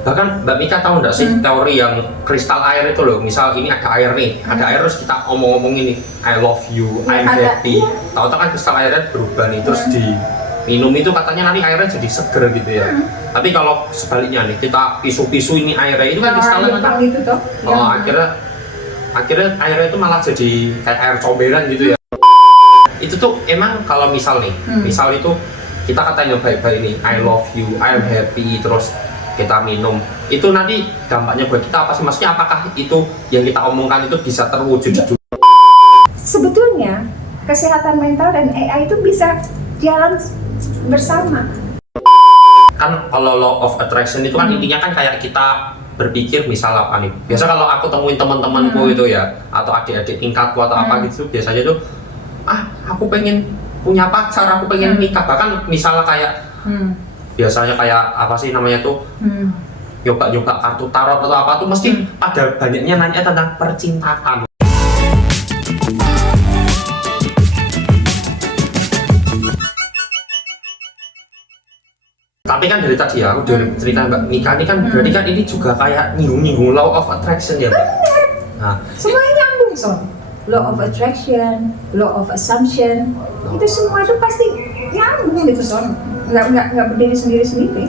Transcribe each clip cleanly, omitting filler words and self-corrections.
Bahkan Mbak Mika tahu nggak sih teori yang kristal air itu loh. Misal ini ada air nih, ada air terus kita omong-omong ini I love you, I'm happy. Tahu-tahu kan kristal airnya berubah nih, terus di minum itu katanya nanti airnya jadi seger gitu ya. Tapi kalau sebaliknya nih, kita pisu-pisu ini airnya itu kan kristalnya kan. Itu toh. Oh, akhirnya airnya itu malah jadi kayak air comberan gitu ya. Itu tuh emang kalau misal nih, misal itu kita katanya baik-baik ini I love you, I'm happy, terus kita minum, itu nanti dampaknya buat kita apa sih? Maksudnya apakah itu yang kita omongkan itu bisa terwujud juga? Sebetulnya kesehatan mental dan AI itu bisa jalan bersama. Kan kalau law of attraction itu kan intinya kan kayak kita berpikir misal apa nih, biasa kalau aku temuin teman-temanku itu ya, atau adik-adik tingkatku atau apa gitu, biasanya tuh aku pengen punya pacar, aku pengen nikah, bahkan misalnya kayak biasanya kayak apa sih namanya tuh nyoba-nyoba kartu tarot atau apa tuh mesti ada banyaknya nanya tentang percintaan. Tapi kan dari tadi ya aku dari cerita Mbak Mika ini kan berarti kan ini juga kayak nyinggung law of attraction ya Mbak. Nah, semuanya nyambung law of attraction, law of assumption, itu semua itu pasti nyambung gitu nggak berdiri sendiri.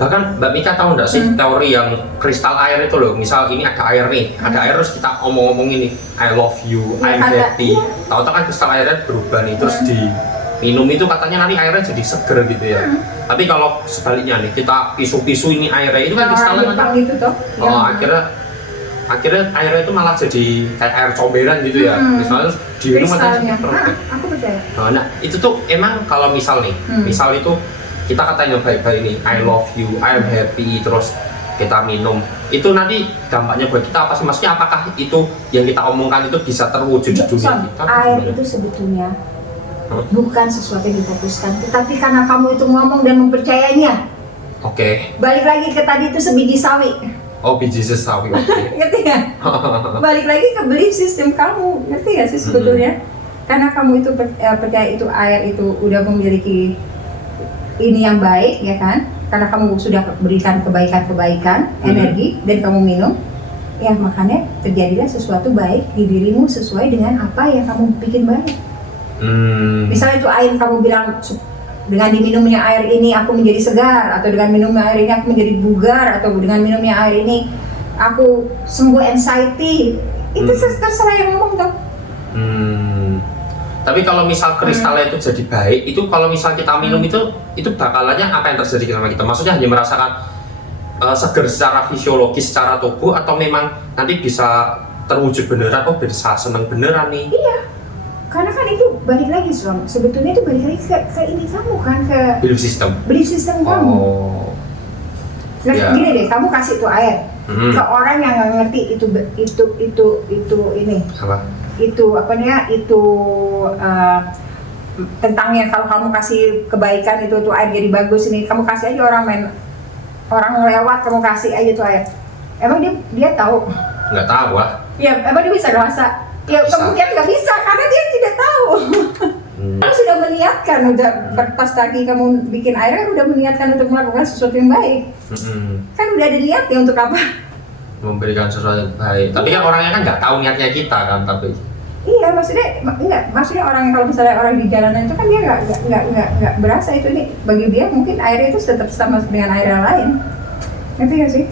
Bahkan Mbak Mika tahu nggak sih teori yang kristal air itu loh. Misal ini ada air nih, ada air terus kita omong-omong ini I love you, I'm happy. Tahu-tahu kan kristal airnya berubah nih, terus di minum itu katanya nanti airnya jadi seger gitu ya. Tapi kalau sebaliknya nih, kita pisu-pisu ini airnya itu kan kristalnya kan. Gitu toh. Oh, akhirnya airnya itu malah jadi kayak air comberan gitu ya. Misalnya terus diminum katanya aku percaya. Nah, itu tuh emang kalau misal nih, misal itu kita katanya baik-baik ini I love you, I'm happy, terus kita minum, itu nanti dampaknya buat kita apa sih? Maksudnya apakah itu yang kita omongkan itu bisa terwujud di dunia kita? Air itu sebetulnya bukan sesuatu yang difokuskan, tetapi karena kamu itu ngomong dan mempercayainya. Oke. Balik lagi ke tadi itu sebiji sawi. Oh, biji sawi. Ngerti nggak? Balik lagi ke belief system kamu, ngerti nggak sih sebetulnya? Karena kamu itu percaya itu air itu udah memiliki ini yang baik, ya kan? Karena kamu sudah berikan kebaikan energi dan kamu minum, ya makanya terjadilah sesuatu baik di dirimu sesuai dengan apa yang kamu bikin baik. Misalnya itu air kamu bilang dengan diminumnya air ini aku menjadi segar, atau dengan minumnya air ini aku menjadi bugar, atau dengan minumnya air ini aku sembuh anxiety, itu terserah yang ngomong tuh. Tapi kalau misal kristalnya itu jadi baik, itu kalau misal kita minum itu bakalannya apa yang terjadi sama kita? Maksudnya hanya merasakan seger secara fisiologis, secara tubuh, atau memang nanti bisa terwujud beneran? Oh, bisa seneng beneran nih? Iya, karena kan itu balik lagi sebetulnya itu balik lagi ke ini kamu kan, ke belief system kamu. Nah, gini deh, kamu kasih tuh air ke orang yang nggak ngerti itu ini apa? Itu tentang yang kalau kamu kasih kebaikan itu tuh air jadi bagus ini, kamu kasih aja orang lewat, kamu kasih aja tuh air, emang dia tahu? Nggak tahu Ya emang dia bisa ngerasa? Ya kemungkinan nggak bisa karena dia tidak tahu. Kamu sudah meniatkan, udah pas tadi kamu bikin air kan udah meniatkan untuk melakukan sesuatu yang baik. Kan udah ada niatnya untuk apa? Memberikan sesuatu yang baik. Tapi kan orangnya kan nggak tahu niatnya kita kan, tapi iya, maksudnya orang, kalau misalnya orang di jalanan itu kan dia nggak berasa itu nih, bagi dia mungkin air itu tetap sama dengan air yang lain, ngerti nggak sih?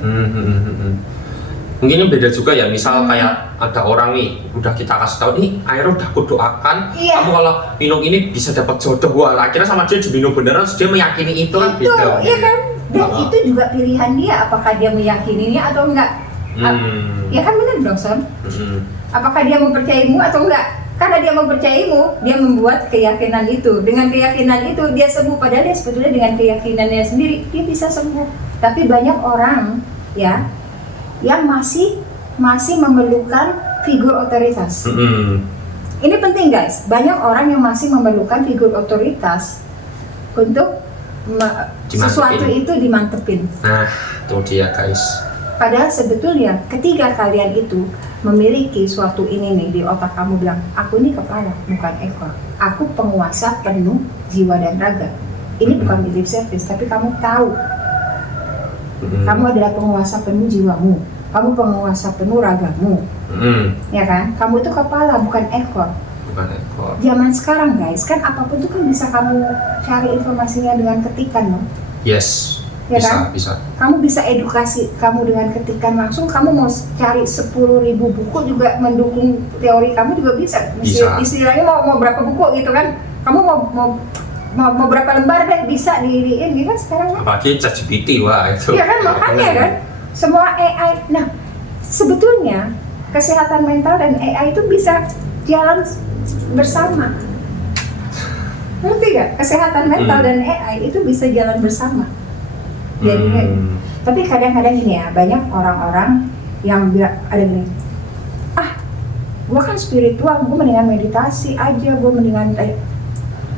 Mungkin beda juga ya, misal kayak ada orang nih udah kita kasih tahu nih air udah aku doakan, kamu kalau minum ini bisa dapat jodoh, wah akhirnya sama dia diminum beneran, terus dia meyakini itu kan beda. Iya kan, dan itu juga pilihan dia, apakah dia meyakininya atau enggak. Ya kan benar dong Son. Apakah dia mempercayaimu atau enggak? Karena dia mempercayaimu, dia membuat keyakinan itu. Dengan keyakinan itu dia sembuh, padahal dia sebetulnya dengan keyakinannya sendiri dia bisa sembuh. Tapi banyak orang ya yang masih memerlukan figur otoritas. Ini penting guys, banyak orang yang masih memerlukan figur otoritas untuk sesuatu itu dimantepin. Nah, itu dia guys. Padahal sebetulnya ketika kalian itu memiliki suatu ini nih di otak kamu bilang, aku ini kepala bukan ekor, aku penguasa penuh jiwa dan raga. Ini bukan belief service, tapi kamu tahu Kamu adalah penguasa penuh jiwamu. Kamu penguasa penuh ragamu. Ya kan? Kamu itu kepala, bukan ekor. Bukan ekor. Zaman sekarang guys, kan apapun itu kan bisa kamu cari informasinya dengan ketikan, no? Yes. Ya Bisa, kan? bisa. Kamu bisa edukasi kamu dengan ketikan langsung. Kamu mau cari 10.000 buku juga mendukung teori kamu juga bisa. Bisa. Istilahnya mau berapa buku gitu kan? Kamu mau berapa lembar deh bisa diriin gitu kan sekarang kan? Apalagi ChatGPT, wah itu. Iya kan, makanya kan semua AI. Nah, sebetulnya kesehatan mental dan AI itu bisa jalan bersama. Ngerti gak? Kesehatan mental dan AI itu bisa jalan bersama. Jadi, tapi kadang-kadang gini ya, banyak orang-orang yang bilang ada gini, gue kan spiritual, gue mendingan meditasi aja, gue mendingan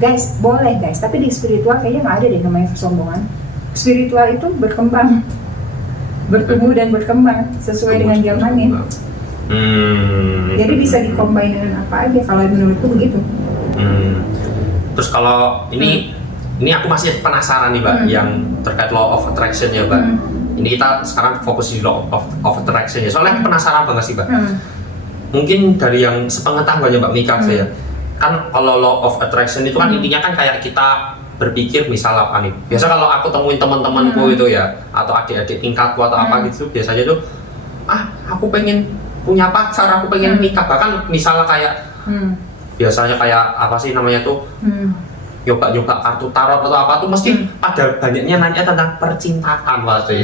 guys, boleh guys, tapi di spiritual kayaknya nggak ada deh namanya kesombongan. Spiritual itu berkembang, bertumbuh dan berkembang sesuai dengan zamannya. Jadi bisa dikombin dengan apa aja kalau menurutku begitu. Terus kalau ini aku masih penasaran nih, Mbak, yang terkait law of attraction ya, Mbak. Ini kita sekarang fokus di law of attraction ya. Soalnya aku penasaran banget sih, Mbak. Mungkin dari yang sepengetahuannya Mbak Mika saya, kan kalau law of attraction itu kan intinya kan kayak kita berpikir misal apa nih. Biasa kalau aku temuin teman-temanku itu ya, atau adik-adik tingkatku atau apa gitu, biasanya tuh aku pengen punya pacar, aku pengen nikah. Bahkan misalnya kayak biasanya kayak apa sih namanya tuh, nyoba-nyoba kartu tarot atau apa tuh mesti pada banyaknya nanya tentang percintaan waktu.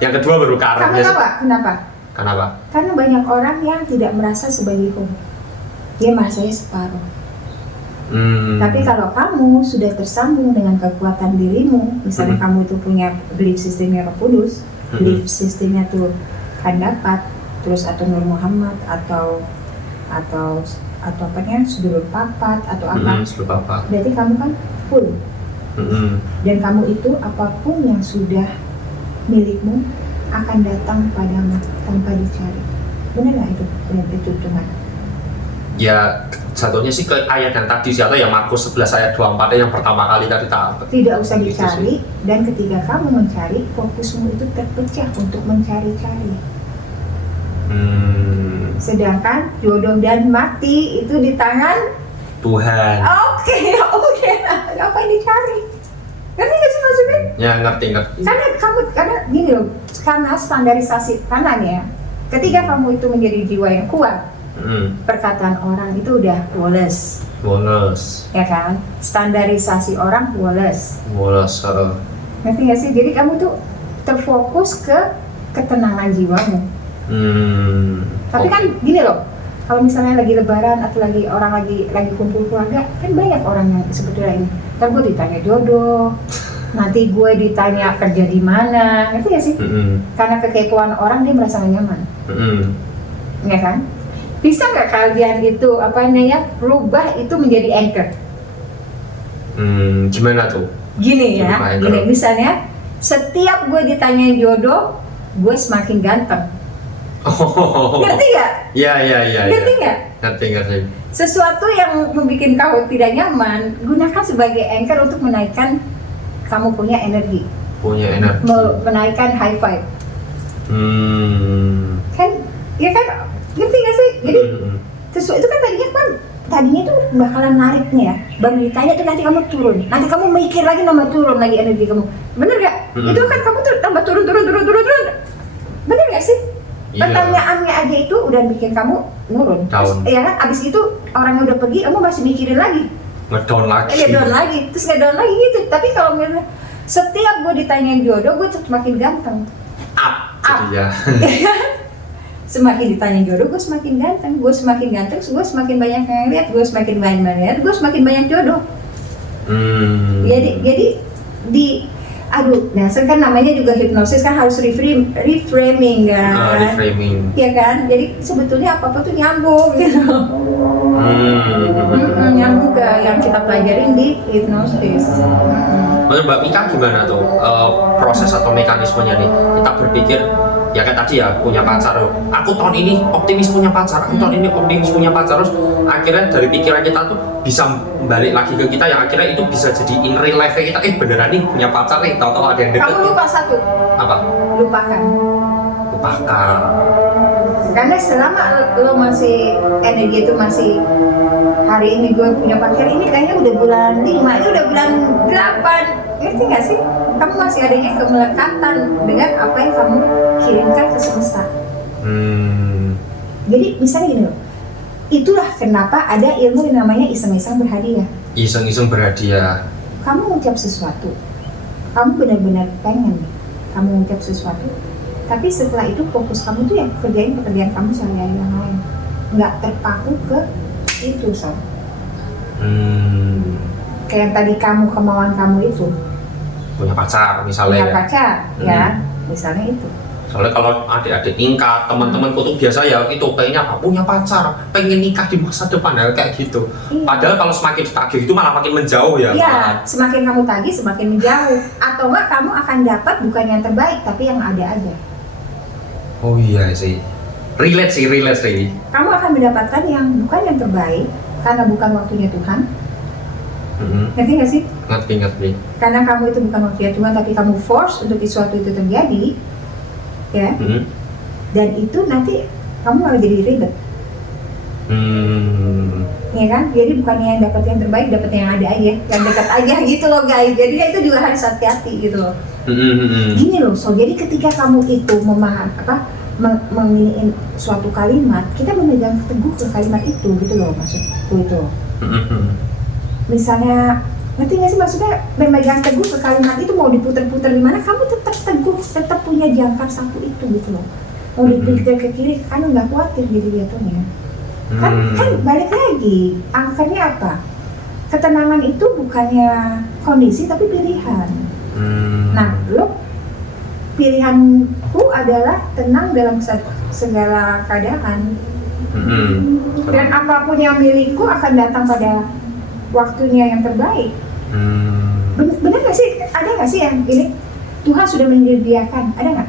Yang kedua baru karir. Kamu tahu gak kenapa? Kenapa? Karena banyak orang yang tidak merasa sebagai home. Dia merasanya separuh. Tapi kalau kamu sudah tersambung dengan kekuatan dirimu, misalnya kamu itu punya belief sistemnya Roh Kudus, belief sistemnya tuh kan dapat, terus atau Nur Muhammad atau apanya sudut papat atau apa, berarti kamu kan full. Dan kamu itu apapun yang sudah milikmu akan datang padamu tanpa dicari. Benar nggak itu? Benar itu Tuhan. Ya satunya sih ke ayat yang tadi sih, atau yang Markus 11 ayat 24 yang pertama kali tadi tidak usah dicari, dan ketika kamu mencari, fokusmu itu terpecah untuk mencari-cari. Sedangkan jodoh dan mati itu di tangan Tuhan. Oke, apa yang dicari? Ngerti nggak sih maksudnya? Ya ngerti. Karena gini loh, karena standarisasi kanan ya. Ketika kamu itu menjadi jiwa yang kuat, perkataan orang itu udah woles, ya kan? Standarisasi orang woles. Ngerti nggak sih? Jadi kamu tuh terfokus ke ketenangan jiwamu. Tapi kan gini loh, kalau misalnya lagi lebaran atau lagi orang lagi kumpul keluarga, kan banyak orang yang sebetulnya ini. Ntar gue ditanya jodoh, nanti gue ditanya kerja di mana, ngerti gak sih? Karena kekepoan orang dia merasa gak nyaman, ya kan? Bisa nggak kalian itu rubah itu menjadi anchor? Gimana tuh? Gini misalnya setiap gue ditanya jodoh, gue semakin ganteng. Ngerti nggak? Iya. Ngerti nggak? Ngerti. Sesuatu yang membuat kamu tidak nyaman, gunakan sebagai anchor untuk menaikkan kamu punya energi. Menaikkan high five. Kan, ya kan? Ngerti nggak sih? Jadi sesuatu itu kan tadinya tuh bakalan nariknya ya. Baru ditanya tuh nanti kamu turun. Nanti kamu mikir lagi turun lagi energi kamu. Bener nggak? Itu kan kamu tuh tambah turun. Bener nggak sih? Pertanyaannya aja itu udah bikin kamu nurun. Terus, ya kan? Abis itu orangnya udah pergi, kamu masih mikirin lagi. Ngedown lagi. Terus ngedown lagi gitu. Tapi kalau misalnya setiap gue ditanyain jodoh, gue semakin ganteng. Up. Ya. Semakin ditanya jodoh, gue semakin ganteng. Gue semakin ganteng, gue semakin banyak yang lihat. Gue semakin banyak lihat, gue semakin banyak jodoh. Jadi nah kan namanya juga hipnosis kan harus reframing kan? Reframing. Iya kan? Jadi sebetulnya apa-apa tuh nyambung gitu. Nyambung ke yang kita pelajarin di hipnosis. Menurut Mbak Mika gimana tuh proses atau mekanismenya nih? Kita berpikir ya kan tadi ya punya pacar, aku tahun ini optimis punya pacar, terus akhirnya dari pikiran kita tuh bisa balik lagi ke kita yang akhirnya itu bisa jadi in real life kita beneran nih punya pacar nih, tahu-tahu ada yang deket. Kamu lupa satu. Apa? lupakan. Lupakan. Karena selama lo masih energi itu masih hari ini gue punya pacar, ini kayaknya udah bulan 5, ini udah bulan 8, ngerti gak sih? Kamu masih adanya kemelekatan dengan apa yang kamu kirimkan ke semesta. Jadi misalnya gini loh, itulah kenapa ada ilmu yang namanya iseng-iseng berhadiah. Iseng-iseng berhadiah. Kamu mengucap sesuatu, kamu benar-benar pengen kamu mengucap sesuatu, tapi setelah itu fokus kamu tuh yang kerjain pekerjaan kamu sehari-hari yang lain, nggak terpaku ke itu. Kayak yang tadi kemauan kamu itu Punya pacar misalnya. punya pacar, ya misalnya itu. Soalnya kalau adik-adik tingkat, teman-temanku tuh biasa ya itu pengennya apa? Punya pacar, pengen nikah di masa depan ya kayak gitu. Iya. Padahal kalau semakin ditagih itu malah makin menjauh ya. Iya, semakin kamu tagih semakin menjauh, atau enggak kamu akan dapat bukan yang terbaik tapi yang ada aja. Oh iya sih. Relate sih. Kamu akan mendapatkan yang bukan yang terbaik karena bukan waktunya Tuhan. Ngerti nggak sih? Ngerti. Karena kamu itu bukan waktunya Tuhan, tapi kamu force untuk sesuatu itu terjadi, ya. Dan itu nanti kamu malah jadi ribet, ya kan? Jadi bukannya yang dapat yang terbaik, dapat yang ada aja, yang dekat aja gitu loh guys. Jadi itu juga harus hati-hati gitu loh. Gini loh, so jadi ketika kamu itu menginiin suatu kalimat, kita memegang teguh ke kalimat itu gitu loh, maksudku itu. Misalnya, ngerti nggak sih maksudnya memegang teguh ke kalimat itu, mau diputer-puter di mana, kamu tetap teguh, tetap punya jangkar satu itu gitu loh. Mau diputer ke kiri, kan nggak khawatir jadi jatuhnya. Kan balik lagi, angkernya apa? Ketenangan itu bukannya kondisi tapi pilihan. Nah, lo pilihanku adalah tenang dalam segala keadaan. Dan apapun yang milikku akan datang pada waktunya yang terbaik. Bener nggak sih? Ada nggak sih yang ini Tuhan sudah menyediakan? Ada nggak?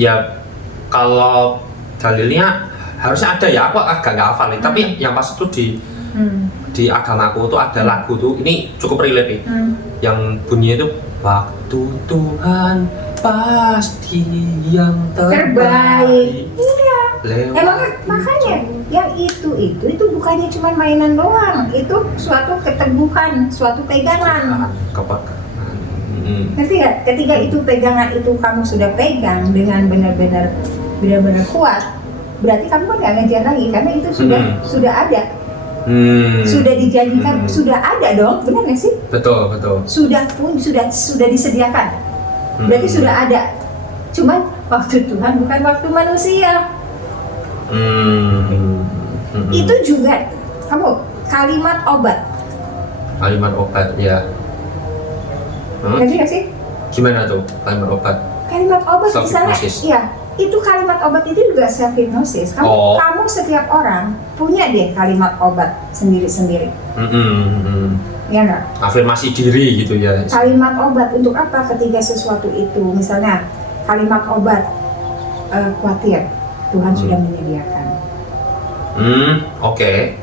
Ya kalau dalilnya harusnya ada ya. Aku agak nggak hafal nih. Tapi yang pas itu di agamaku tuh ada lagu tuh. Ini cukup relate nih. Yang bunyinya itu waktu Tuhan pasti yang terbaik. Iya. Emang makanya yang itu bukannya cuma mainan doang, itu suatu keteguhan, suatu pegangan. Ngerti nggak? Ketika itu pegangan itu kamu sudah pegang dengan benar-benar kuat, berarti kamu kan nggak ngejar lagi karena itu sudah ada, sudah dijanjikan, sudah ada dong, benar nggak sih? Betul. Sudah disediakan, berarti sudah ada. Cuman waktu Tuhan bukan waktu manusia. Itu juga kamu kalimat obat ya. Ngerti gak sih? Gimana tuh kalimat obat? Kalimat obat misalnya, ya itu kalimat obat itu juga self hypnosis. Kamu setiap orang punya deh kalimat obat sendiri-sendiri. Ya nggak? Afirmasi diri gitu ya. Kalimat obat untuk apa? Ketika sesuatu itu, misalnya kalimat obat khawatir, Tuhan sudah menyediakan. Oke.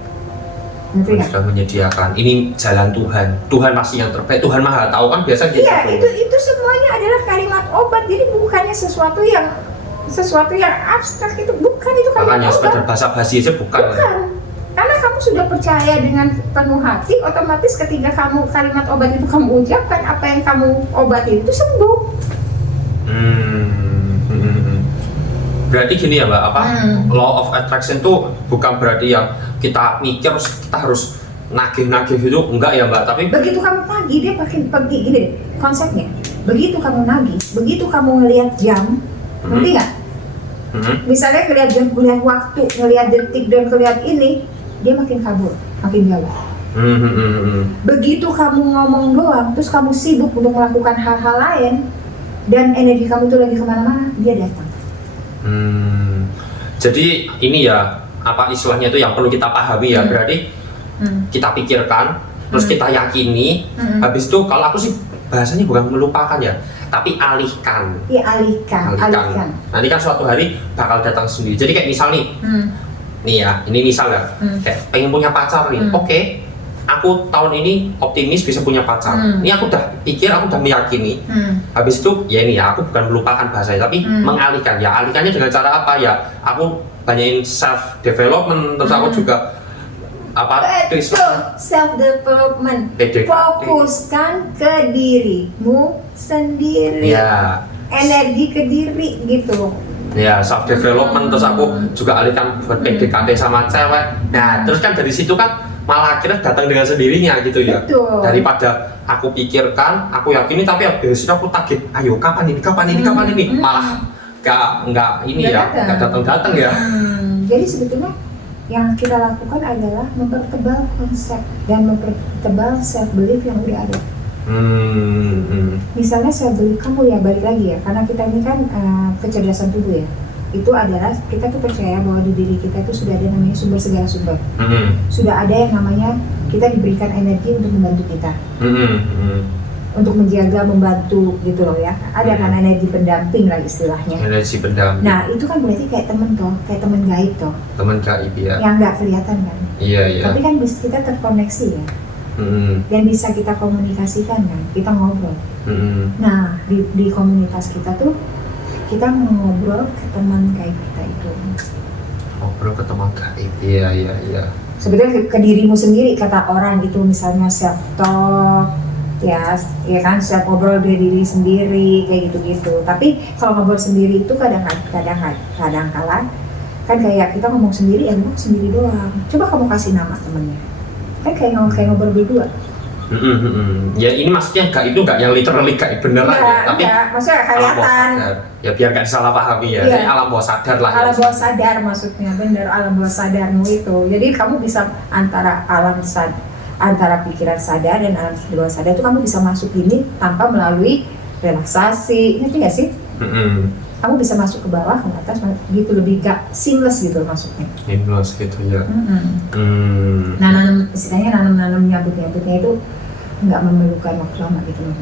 Tuhan sudah menyediakan. Ini jalan Tuhan. Tuhan pasti yang terbaik. Tuhan Maha Tahu kan biasa gitu. Iya, itu semuanya adalah kalimat obat. Jadi bukannya sesuatu yang abstrak, itu bukan, itu kalimat makanya obat. sekedar basa-basi aja bukan. Karena kamu sudah percaya dengan penuh hati, otomatis ketika kamu kalimat obat itu kamu ucapkan, apa yang kamu obati itu sembuh. Berarti gini ya Mbak, law of attraction tuh bukan berarti yang kita mikir kita harus nagih-nagih itu, enggak ya Mbak, tapi begitu kamu nagih, dia pergi gini deh konsepnya. Begitu kamu nagih, begitu kamu ngelihat jam, ngerti nggak? Misalnya ngelihat jam, ngelihat waktu, ngelihat detik dan ngelihat ini, dia makin kabur, makin jauh. Begitu kamu ngomong doang, terus kamu sibuk untuk melakukan hal-hal lain, dan energi kamu tuh lagi kemana-mana, dia datang. Jadi ini ya, apa istilahnya itu yang perlu kita pahami ya, berarti kita pikirkan, terus kita yakini, habis itu kalau aku sih bahasanya bukan melupakan ya, tapi alihkan. Iya, alihkan. Nanti kan suatu hari bakal datang sendiri. Jadi kayak misal nih, nih ya, ini misal ya, kayak pengen punya pacar nih, oke, aku tahun ini optimis bisa punya pacar. Ini aku udah pikir, aku udah meyakini. Habis itu ya ini ya, aku bukan melupakan bahasanya, tapi mengalihkan. Ya alihkannya dengan cara apa ya? Aku banyakin self development, terus aku juga apa? Betul, self development. PDKT. Fokuskan ke dirimu sendiri. Ya. Energi ke diri gitu. Ya, self development, terus aku juga alihkan buat PDKT sama cewek. Nah, terus kan dari situ kan malah akhirnya datang dengan sendirinya gitu ya. Betul. Daripada aku pikirkan, aku yakini, tapi habis itu aku target, ayo kapan ini, malah nggak ini ya, nggak datang ya. Jadi sebetulnya yang kita lakukan adalah mempertebal konsep dan mempertebal self belief yang udah ada. Misalnya self belief kamu ya, balik lagi ya, karena kita ini kan kecerdasan tubuh ya. Itu adalah kita tuh percaya bahwa di diri kita itu sudah ada namanya sumber segala sumber. Sudah ada yang namanya kita diberikan energi untuk membantu kita, untuk menjaga, membantu gitu loh ya. Ada kan energi pendamping lah istilahnya. Energi pendamping. Nah itu kan berarti kayak temen toh, kayak temen gaib toh. Teman gaib ya. Yang nggak kelihatan kan. Iya iya. Tapi kan bisa kita terkoneksi ya. Dan bisa kita komunikasikan kan, kita ngobrol. Nah di komunitas kita tuh kita ngobrol ke teman gaib kita itu. Ngobrol ke teman gaib, iya. Sebetulnya ke dirimu sendiri, kata orang itu misalnya self talk, ya kan, self ngobrol dari diri sendiri kayak gitu-gitu. Tapi kalau ngobrol sendiri itu kadang-kala kan kayak kita ngomong sendiri, ya ngomong sendiri doang. Coba kamu kasih nama temennya, kan kayak ngobrol berdua. Ya ini maksudnya itu nggak yang literally gaib beneran ya, tapi maksudnya kelihatan. Ya biar nggak disalahpahami ya, Iya. alam bawah sadar lah. Alam bawah sadar maksudnya, bener, alam bawah sadarmu itu. Jadi kamu bisa antara antara pikiran sadar dan alam bawah sadar itu kamu bisa masuk ini tanpa melalui relaksasi, ngerti nggak sih? Kamu bisa masuk ke bawah, ke atas, gitu, lebih gak seamless gitu masuknya. Seamless gitu ya. Nah, istilahnya nanam nyabut-nyabutnya itu nggak memerlukan waktu lama gitu loh.